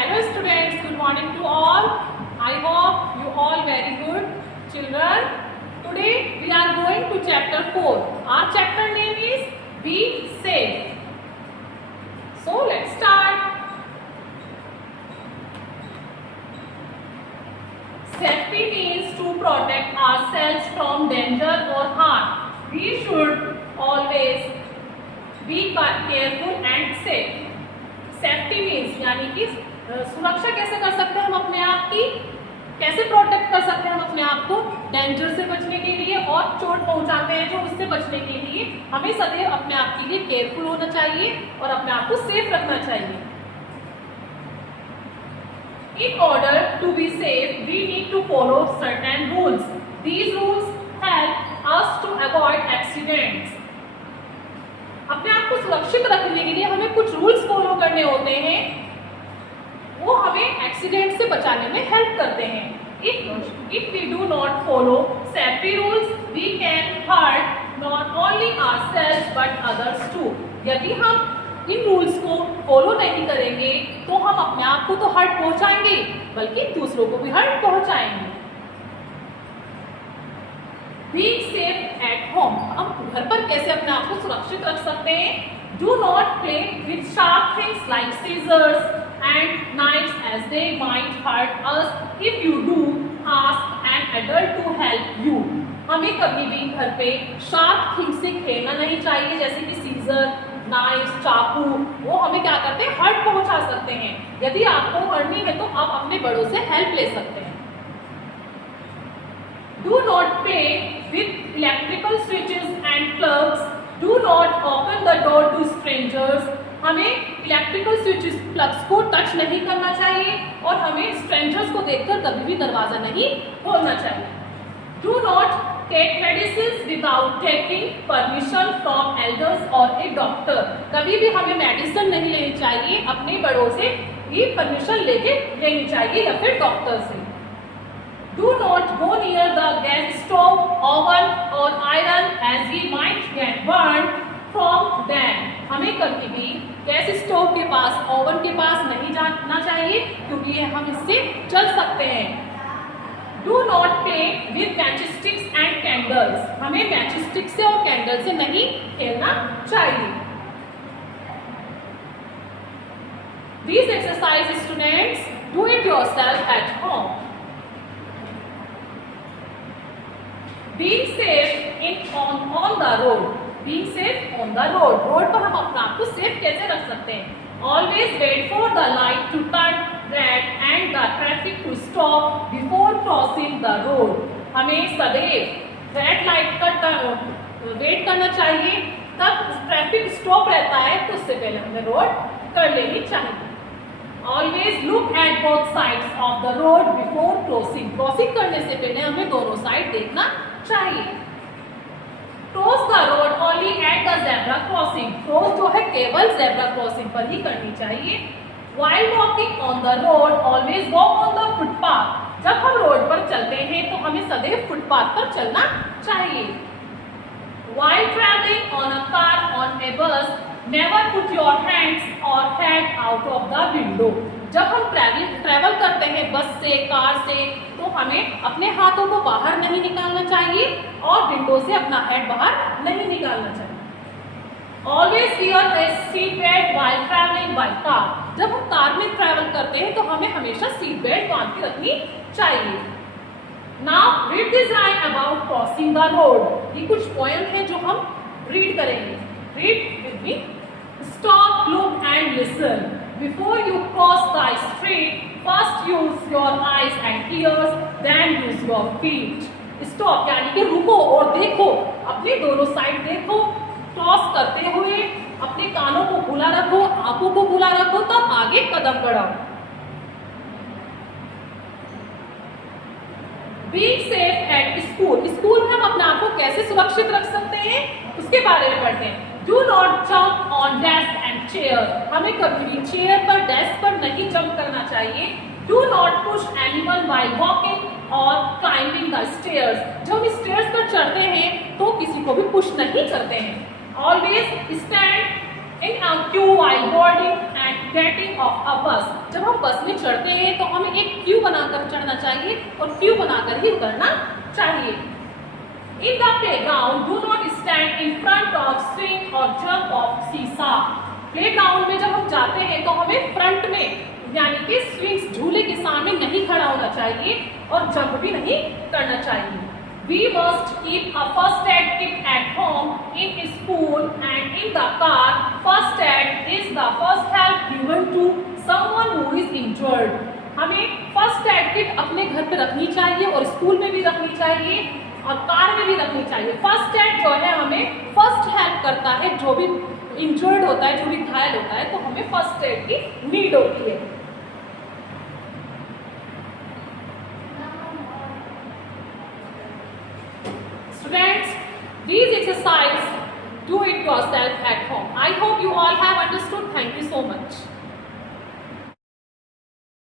Hello students, good morning to all. I hope you all very good children. Today we are going to chapter 4. Our chapter name is Be Safe. So let's start. Safety means to protect ourselves from danger or harm. We should always be careful and safe. Safety means यानी कि सुरक्षा कैसे कर सकते हैं हम अपने आप की, कैसे प्रोटेक्ट कर सकते हैं हम अपने आप को डेंजर से बचने के लिए और चोट पहुंचाते हैं जो उससे बचने के लिए हमें सदैव अपने आप के लिए केयरफुल होना चाहिए और अपने आप को सेफ रखना चाहिए. In order to be safe, we need to follow certain rules. These rules help us to avoid accidents. अपने आप को सुरक्षित रखने के लिए हमें कुछ रूल्स फॉलो करने होते हैं, वो हमें एक्सीडेंट से बचाने में हेल्प करते हैं. If we do not follow safety rules, we can hurt not only ourselves but others too. यदि हम इन रूल्स को फॉलो नहीं करेंगे तो हम अपने आप को तो हर्ट पहुंचाएंगे बल्कि दूसरों को भी हर्ट पहुंचाएंगे. Being safe at home, हम घर पर कैसे अपने आप को सुरक्षित रख सकते हैं? Do not play with sharp things like scissors and knives as they might hurt us. If you do, ask an adult to help you. हमें कभी भी घर पे शार्प थिंग्स से खेलना नहीं चाहिए, जैसे कि सीजर, नाइफ, चाकू. वो हमें क्या करते हैं? हर्ट पहुंचा सकते हैं. यदि आपको करनी है तो आप अपने बड़ों से हेल्प ले सकते हैं. Do not play with electrical switches and plugs. Do not open the door to strangers. हमें इलेक्ट्रिकल स्विचेस, प्लग्स को टच नहीं करना चाहिए और हमें स्ट्रेंजर्स को देखकर कभी भी दरवाजा नहीं खोलना चाहिए. Do not take medicines without taking permission from elders or a doctor. कभी भी हमें मेडिसिन नहीं लेनी चाहिए, अपने बड़ों से ही परमिशन लेके लेनी चाहिए या फिर डॉक्टर से. Do not go near the gas stove, oven or iron as we might get burned from them. हमें कभी भी गैस स्टोव के पास, ओवन के पास नहीं जाना चाहिए क्योंकि हम इससे जल सकते हैं. Do not play with matchsticks and candles. हमें मैचस्टिक से और कैंडल से नहीं खेलना चाहिए. These exercises, students, do it yourself at home. Being safe on the road. Being safe on the road. Road पर हम अपने आप को सेफ कैसे रख सकते हैं? Always wait for the light to turn red and the traffic to stop before crossing the road. हमें सदैव रेड लाइट का वेट करना चाहिए, तब ट्रैफिक स्टॉप रहता है तो उससे पहले हमें रोड कर लेनी चाहिए. Always look at both sides of the road before crossing. Crossing करने से पहले हमें दोनों साइड देखना चाहिए. Cross the road only at the zebra crossing. Cross जो है केवल zebra crossing पर ही करनी चाहिए. While walking on the road, always walk on the footpath. जब हम रोड पर चलते हैं तो हमें सदैव फुटपाथ पर चलना चाहिए. While traveling on a car on a bus, never put your hands or head out of the window. जब हम ट्रैवल करते हैं बस से, कार से, तो हमें अपने हाथों को बाहर नहीं निकालना चाहिए और विंडो से अपना हेड बाहर नहीं निकालना चाहिए. Always wear a seat belt while traveling by car. जब हम कार में ट्रैवल करते हैं तो हमें हमेशा सीट बेल्ट बांध के रखनी चाहिए. Now read this rhyme about crossing the road. ये कुछ पोएम है जो हम रीड करेंगे. Read with me. Stop, look and listen. Before you cross the street, first use your eyes and ears, then use your feet. Stop यानी कि रुको और देखो, अपने दोनों साइड देखो. क्रॉस करते हुए अपने कानों को खुला रखो, आंखों को खुला रखो, तब आगे कदम बढ़ाओ. Being safe at school. School में हम अपने आप को कैसे सुरक्षित रख सकते हैं उसके बारे में पढ़ते हैं. Do not jump on desk and chair. हमें कभी भी चेयर पर, डेस्क पर नहीं जंप करना चाहिए. Do not push anyone while walking or climbing the stairs. जब हम स्टेयर्स पर चढ़ते हैं तो किसी को भी पुश नहीं करते हैं. Always stand in a queue while boarding and getting of a बस। जब हम बस में चढ़ते हैं तो हमें एक क्यू बनाकर चढ़ना चाहिए और क्यू बनाकर ही उतरना चाहिए। In the playground, do not stand in front of swing or jump of seesaw. Playground में जब हम जाते हैं तो हमें फ्रंट में यानी कि स्विंग्स झूले के सामने नहीं खड़ा होना चाहिए और जंप भी नहीं करना चाहिए। We must keep a first aid kit at home, in school and in the car. First aid is the first help given to someone who is injured. हमें फर्स्ट एड किट अपने घर पे रखनी चाहिए और स्कूल में भी रखनी चाहिए और कार में भी रखनी चाहिए। फर्स्ट एड जो है हमें फर्स्ट हेल्प करता है, जो भी इंजर्ड होता है, जो भी घायल होता है, तो हमें फर्स्ट एड की नीड होती है।